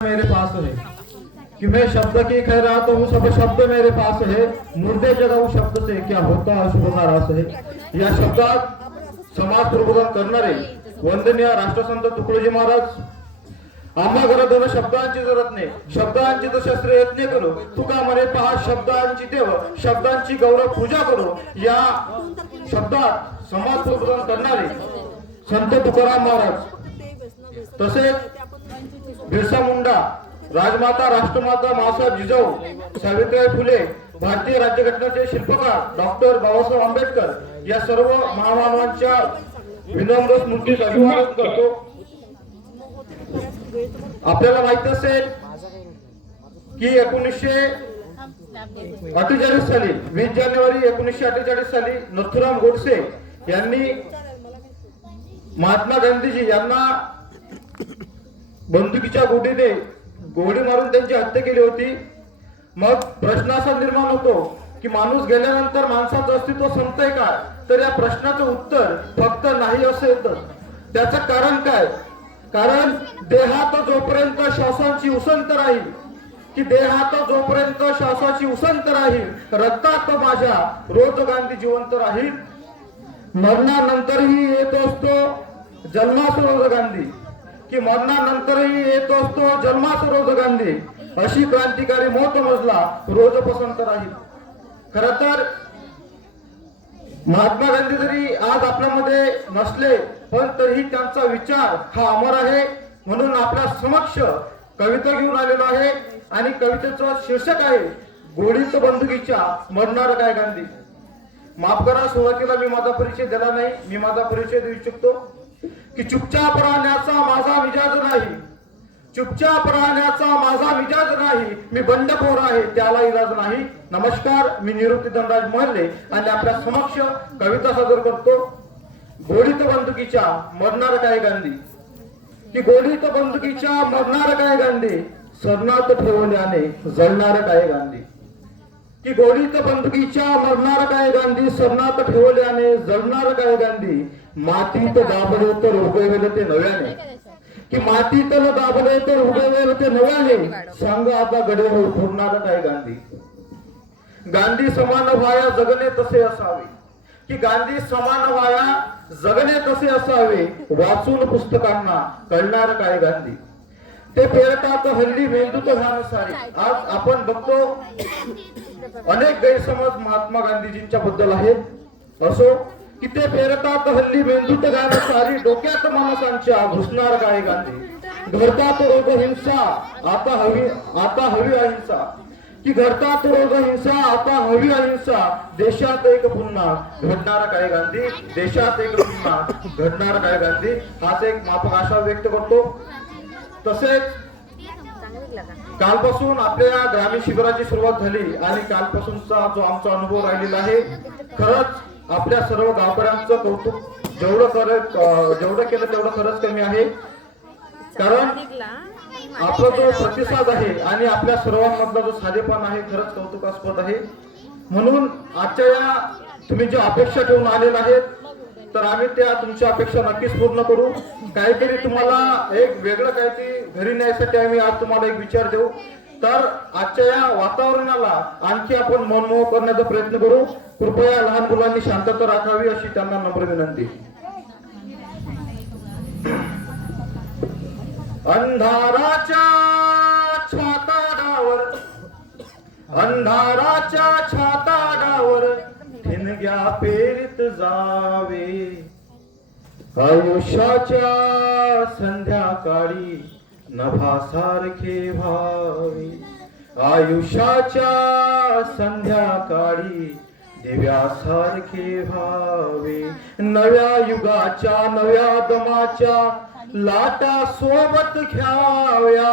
मेरे पास है कि मैं शब्द की कह रहा तो वो सब शब्द मेरे पास है। मुर्दे जगह वो शब्द से क्या होता शुभ का रास है। या शब्दात समाज प्रबोधन करणारे वंदनीय राष्ट्रसंत तुकडोजी महाराज आम्हा घरात दोन शब्दांची जरूरत नाही, शब्दांची तर शस्त्र यत्न करू तुका म्हणे पहा शब्दांची देव शब्दांची गौरव पूजा करू। या शब्दात समाज प्रबोधन करणारे संत तुकाराम महाराज तसेच बिरसा मुंडा, राजमाता राष्ट्रमाता मासाहेब जिजाऊ, सावित्रीबाई फुले, भारतीय राज्यघटनेचे शिल्पकार डॉक्टर बाबासाहेब आंबेडकर या सर्व महामानवांच्या विनम्र स्मृतीस अभिवादन करतो। आपल्याला माहित असेल की 1948 साली 20 जानेवारी 1948 साली नथुराम गोडसे यांनी महात्मा गांधीजी यांना बंदुकीच्या गोडीने गोळी मारून त्यांची हत्या केली होती। मग प्रश्न असा निर्माण होतो की माणूस गेल्यानंतर माणसाचं अस्तित्व संपतंय का? तर या प्रश्नाचं उत्तर फक्त नाही असं येतं। त्याचं कारण काय? कारण देहात जोपर्यंत श्वासांची उसंत राहील की देहात जोपर्यंत श्वासाची उसंत राहील रक्तात माझ्या रोज गांधी जिवंत राहील। मरणानंतरही येत असतो जन्मास रोज गांधी की मरणानंतरही येत असतो जन्मास रोज गांधी अशी क्रांतिकारी मोत मजला रोज पसंत राहील। खर तर महात्मा गांधी जरी आज आपल्यामध्ये नसले पण तरीही त्यांचा विचार हा अमर आहे। म्हणून आपल्या समक्ष कविता घेऊन आलेलो आहे आणि कवितेचं शीर्षक आहे गोळीत बंदुकीच्या मरणार काय गांधी। माफ करा, सुरुवातीला मी माझा परिचय दिला नाही, मी माझा परिचय देऊ इच्छितो की चुपचाप राहण्याचा माझा मिजाज नाही, चुपचाप राहण्याचा माझा मिजाज नाही, मी बंडखोर आहे त्याला इलाज नाही। नमस्कार, मी निवृत्ती धनराज महल्ले आणि आपल्या समक्ष कविता सादर करतो। गोळीत बंदुकीच्या मरणार काय गांधी की गोळीत बंदुकीच्या मरणार काय गांधी सरणात ठेवल्याने जळणार काय गांधी की गोळीत बंदुकीच्या मरणार काय गांधी सरणात ठेवल्याने जळणार काय गांधी मातीत दाबले तर उगवेल ते नव्याने की मातीत दाबले तर उगवेल ते नव्याने सांग आता गडेवर फुरणार काय गांधी। गांधी समान व्हाया जगणे तसे असावे की गांधी समान व्हाया जगणे तसे असावे वाचून पुस्तकांना कळणार काय गांधी। ते पेरतात हल्ली मेंदूत घाण सारी। आज आपण बघतो अनेक गैरसमज महात्मा गांधीजींच्या बद्दल आहेत असो की ते पेरतात हल्ली मेंदूत घाण सारी डोक्यात माणसांच्या घुसणार काय गांधी। घडतात रोग हिंसा आता हवी अहिंसा की घडतात रोग हिंसा आता हवी अहिंसा देशात एक पुन्हा घडणार काय गांधी देशात एक पुन्हा घडणार काय गांधी। हाच एक माफक आशा व्यक्त करतो। तसेच कालपासून आपल्या ग्रामीण शिबिराची सुरुवात झाली आणि कालपासूनचा जो आमचा अनुभव राहिलेला आहे खरंच आपल्या सर्व गावकऱ्यांचं कौतुक जेवढं केलं तेवढं खरंच कमी आहे। कारण आपला जो प्रतिसाद आहे आणि आपल्या सर्वांमधला जो साधेपण आहे खरंच कौतुकास्पद आहे। म्हणून आजच्या या तुम्ही ज्या अपेक्षा ठेवून आलेल्या आहेत तर आम्ही त्या तुमच्या अपेक्षा नक्कीच पूर्ण करू। काहीतरी तुम्हाला एक वेगळं काहीतरी घरी न्यायसाठी आम्ही आज तुम्हाला एक विचार देऊ। तर आजच्या या वातावरणाला आणखी आपण मनमोहक करण्याचा प्रयत्न करू। कृपया लहान मुलांनी शांतता राखावी अशी त्यांना नम्र विनंती। अंधाराच्या छाताडावर अंधाराच्या छाताडावर ठिणग्या पेरीत जावे आयुष्याच्या संध्याकाळी नभासारखे व्हावे आयुष्याच्या संध्याकाळी दिव्यासारखे व्हावे नव्या युगाच्या नव्या दमाच्या लाटा सोबत घ्याव्या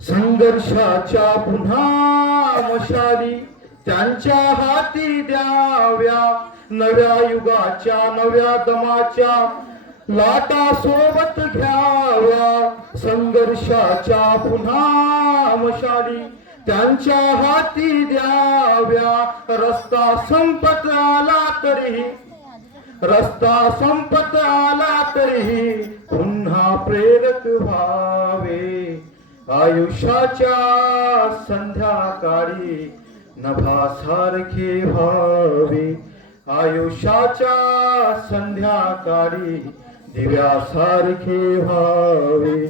संघर्षाच्या पुन्हा मशाली त्यांच्या हाती द्याव्या नव्या युगाच्या नव्या दमाच्या लाटा सोबत घ्याव्या संघर्षाच्या पुन्हा मशाली त्यांच्या हाती द्याव्या रस्ता संपत आला तरीही रस्ता संपत आला तरीही पुन्हा प्रेरक व्हावे आयुष्याच्या संध्याकाळी नभासारखे व्हावे, आयुष्याच्या संध्याकाळी दिव्यासारखे व्हावे,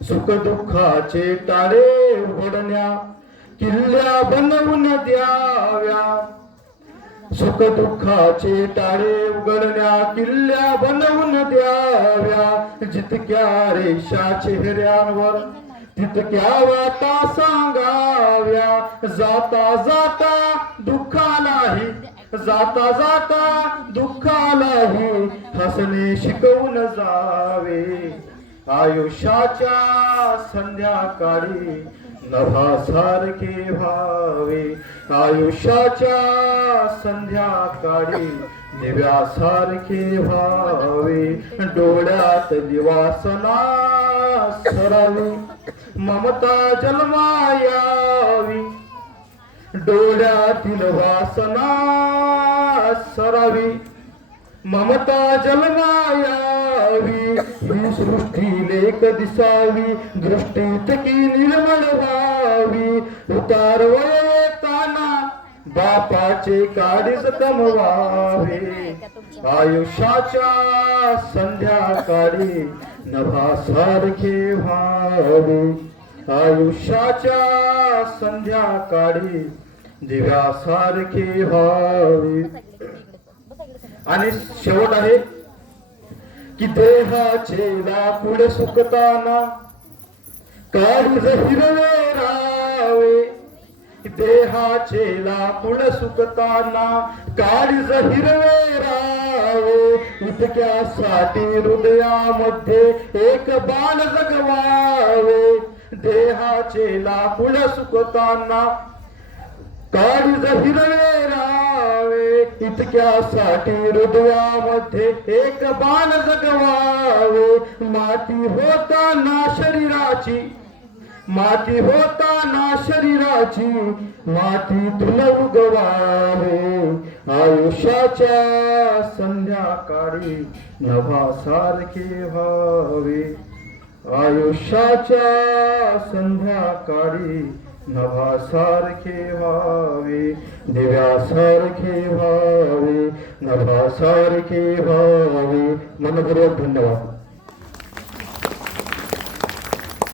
सुख दुःखाचे टाळे उघडण्या किल्ल्या बनवून द्याव्या, सुख दुःखाचे टाळे उघडण्या किल्ल्या बनवून द्याव्या, जितक्या रेषा चेहऱ्यांवर तितक्या वाटा सांगाव्या, जाता जाता दुःखालाही, जाता जाता दुःखालाही हसणे शिकवून जावे, आयुष्याच्या संध्याकाळी नभासारखे व्हावे, आयुष्याच्या संध्याकाळी दिव्यासारखे व्हावे, डोळ्यात दिवासना सरावी, ममता जन्मायावी, डोळ्यातील वासना सरावी, ममता जन्मायावी, ही सृष्टी लेख दिसावी, दृष्टीत की निर्मळ व्हावी, उतार येताना बापाचे काळीज कमवावे, आयुष्याच्या संध्याकाळी नभासारखे व्हावे, आयुष्याच्या संध्याकाळी दिव्यासारखे व्हावे. आणि शेवट आहे की देहाचे लाकूड सुकताना काळीज हिरवे रावे, देहाचे लाकूड सुकताना काळीज हिरवे रावे, इतक्यासाठी हृदयामध्ये एक बाण जगवावे, देहाचे लाकूड सुकताना काळीज हिरवे रावे, इतक्यासाठी हृदयामध्ये एक बाण जगवावे, माती होताना शरीराची, माती होताना शरीराची मातीतून उगवावे, आयुष्याच्या संध्याकाळी नभासारखे व्हावे, आयुष्याच्या संध्याकाळी नभासारखे व्हावे, दिव्यासारखे व्हावे, नभासारखे व्हावे. मनपूर्वक धन्यवाद.